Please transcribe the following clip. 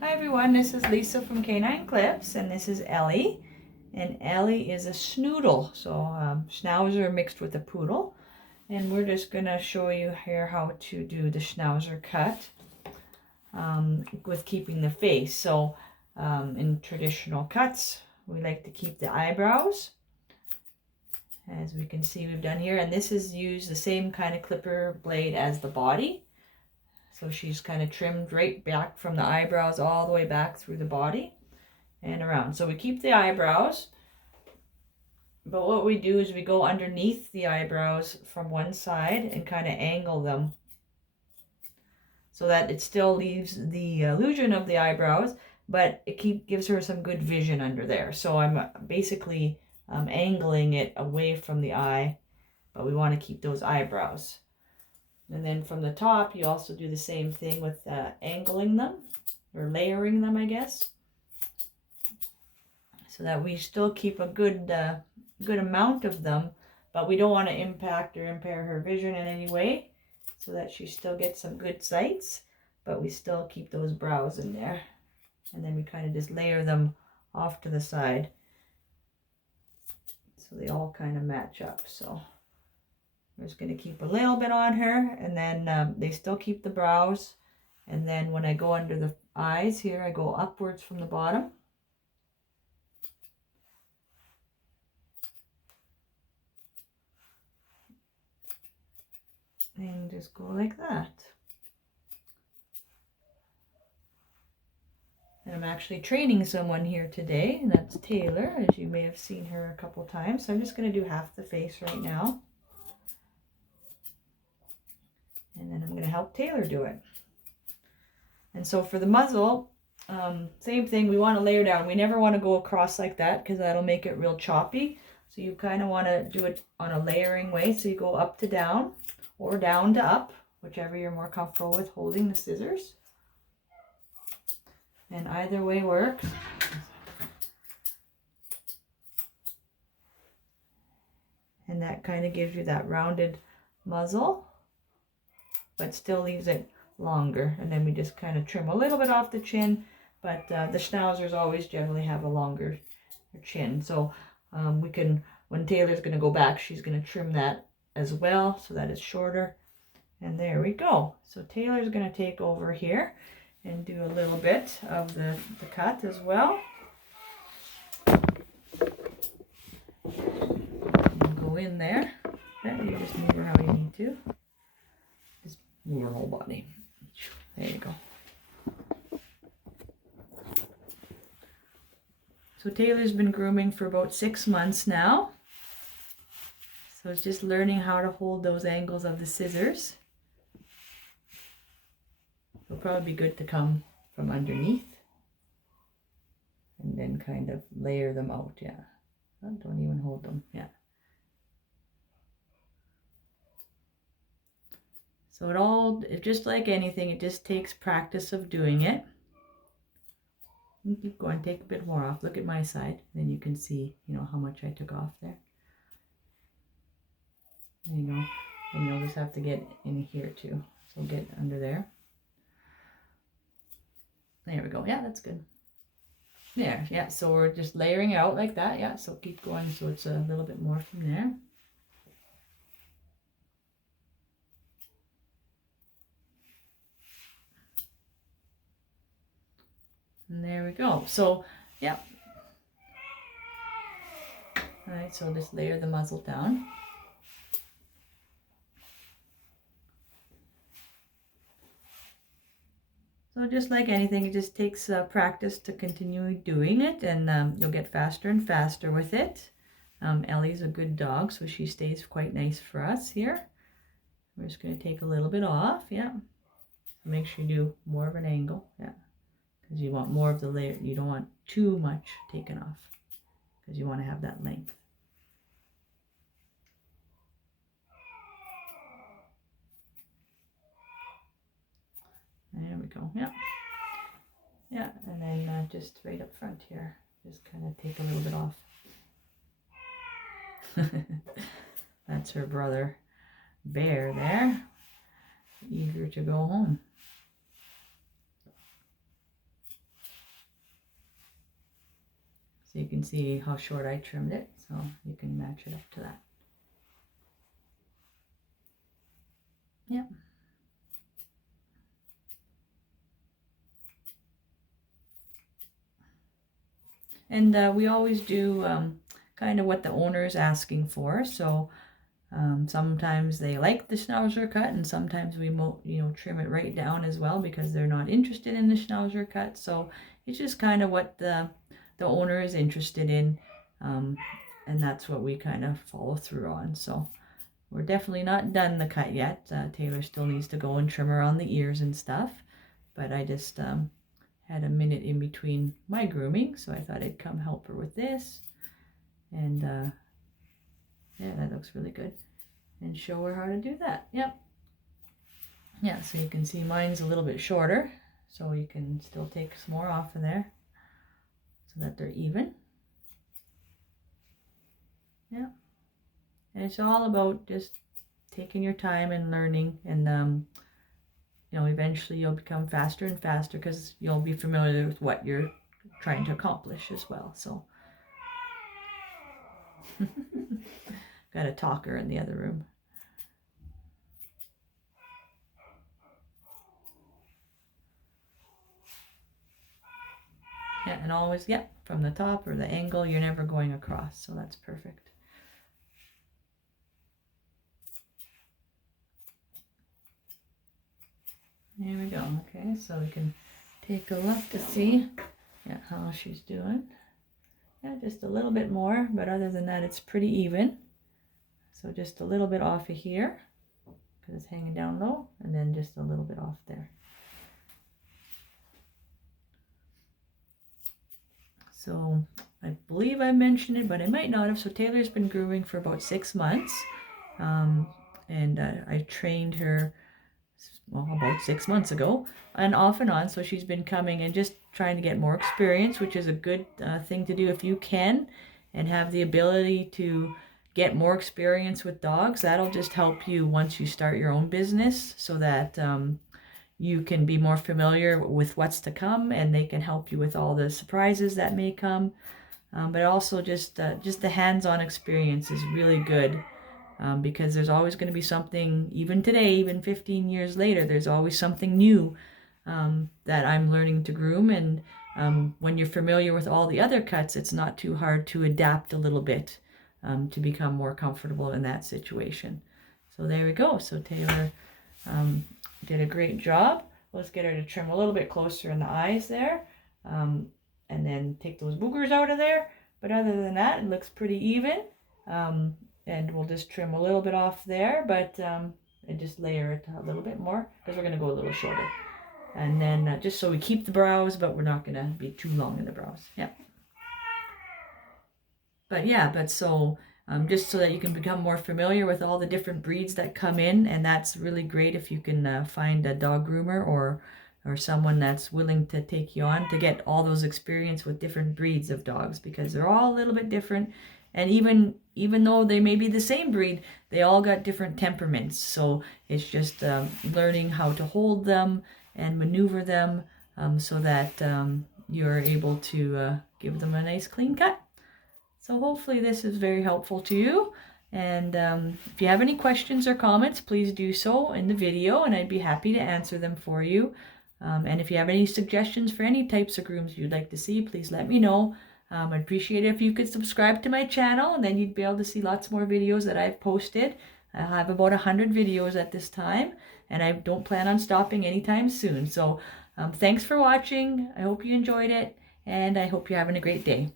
Hi everyone, this is Lisa from Canine Clips, and this is Ellie. And Ellie is a Schnoodle, so Schnauzer mixed with a Poodle. And we're just going to show you here how to do the Schnauzer cut with keeping the face. So in traditional cuts, we like to keep the eyebrows, as we can see we've done here. And this is used the same kind of clipper blade as the body. So she's kind of trimmed right back from the eyebrows all the way back through the body and around. So we keep the eyebrows, but what we do is we go underneath the eyebrows from one side and kind of angle them so that it still leaves the illusion of the eyebrows, but it gives her some good vision under there. So I'm basically angling it away from the eye, but we want to keep those eyebrows. And then from the top, you also do the same thing with angling them, or layering them, I guess, so that we still keep a good amount of them, but we don't want to impact or impair her vision in any way, so that she still gets some good sights, but we still keep those brows in there. And then we kind of just layer them off to the side, so they all kind of match up. So we're just going to keep a little bit on her, and then they still keep the brows. And then when I go under the eyes here, I go upwards from the bottom. And just go like that. And I'm actually training someone here today, and that's Taylor, as you may have seen her a couple times. So I'm just going to do half the face right now. And then I'm going to help Taylor do it. And so for the muzzle, same thing, we want to layer down. We never want to go across like that, because that'll make it real choppy. So you kind of want to do it on a layering way. So you go up to down, or down to up, whichever you're more comfortable with holding the scissors. And either way works. And that kind of gives you that rounded muzzle, but still leaves it longer. And then we just kind of trim a little bit off the chin, but the Schnauzers always generally have a longer chin. So we can, when Taylor's going to go back, she's going to trim that as well, so that it's shorter. And there we go. So Taylor's going to take over here and do a little bit of the cut as well. And go in there. Okay, you just move her how you need to. Just move her whole body. There you go. So Taylor's been grooming for about 6 months now. So it's just learning how to hold those angles of the scissors. It'll probably be good to come from underneath and then kind of layer them out. Yeah, oh, don't even hold them. Yeah. So it's just like anything, it just takes practice of doing it. You keep going, take a bit more off. Look at my side, then you can see, how much I took off there. There you go. And you'll just have to get in here too. So get under there. There we go. Yeah, that's good. There, yeah, so we're just layering it out like that. Yeah, so keep going so it's a little bit more from there. And there we go. So, yeah. All right, so just layer the muzzle down. So just like anything, it just takes practice to continue doing it, and you'll get faster and faster with it. Ellie's a good dog, so she stays quite nice for us here. We're just going to take a little bit off, yeah. Make sure you do more of an angle, yeah. Because you want more of the layer. You don't want too much taken off, because you want to have that length. There we go, yeah. Yeah, and then just right up front here, just kind of take a little bit off. That's her brother Bear there, eager to go home. So you can see how short I trimmed it, so you can match it up to that. Yep. And we always do kind of what the owner is asking for. So sometimes they like the Schnauzer cut, and sometimes we trim it right down as well because they're not interested in the Schnauzer cut. So it's just kind of what the owner is interested in, and that's what we kind of follow through on. So we're definitely not done the cut yet. Taylor still needs to go and trim around the ears and stuff, but I just had a minute in between my grooming, so I thought I'd come help her with this. And yeah, that looks really good. And show her how to do that. Yep. Yeah, so you can see mine's a little bit shorter, so you can still take some more off of there so that they're even. Yeah. And it's all about just taking your time and learning, and eventually you'll become faster and faster because you'll be familiar with what you're trying to accomplish as well. So got a talker in the other room. Yeah, and always, from the top or the angle, you're never going across, so that's perfect. There we go. Okay, so we can take a look to see how she's doing. Yeah, just a little bit more, but other than that, it's pretty even. So just a little bit off of here because it's hanging down low, and then just a little bit off there. So I believe I mentioned it, but I might not have. So Taylor's been grooming for about 6 months, and I trained her about 6 months ago, and off and on. So she's been coming and just trying to get more experience, which is a good thing to do if you can and have the ability to get more experience with dogs. That'll just help you once you start your own business, so that you can be more familiar with what's to come, and they can help you with all the surprises that may come. But also just the hands-on experience is really good. Because there's always going to be something, even today, even 15 years later, there's always something new that I'm learning to groom. And when you're familiar with all the other cuts, it's not too hard to adapt a little bit to become more comfortable in that situation. So there we go. So Taylor did a great job. Let's get her to trim a little bit closer in the eyes there, and then take those boogers out of there. But other than that, it looks pretty even. And we'll just trim a little bit off there, but and just layer it a little bit more because we're going to go a little shorter. And then just so we keep the brows, but we're not going to be too long in the brows. Yeah. But so just so that you can become more familiar with all the different breeds that come in, and that's really great if you can find a dog groomer or someone that's willing to take you on to get all those experience with different breeds of dogs, because they're all a little bit different. And even though they may be the same breed, they all got different temperaments. So it's just learning how to hold them and maneuver them so that you're able to give them a nice clean cut. So hopefully this is very helpful to you. And if you have any questions or comments, please do so in the video, and I'd be happy to answer them for you. And if you have any suggestions for any types of grooms you'd like to see, please let me know. I'd appreciate it if you could subscribe to my channel, and then you'd be able to see lots more videos that I've posted. I have about 100 videos at this time, and I don't plan on stopping anytime soon. So thanks for watching. I hope you enjoyed it, and I hope you're having a great day.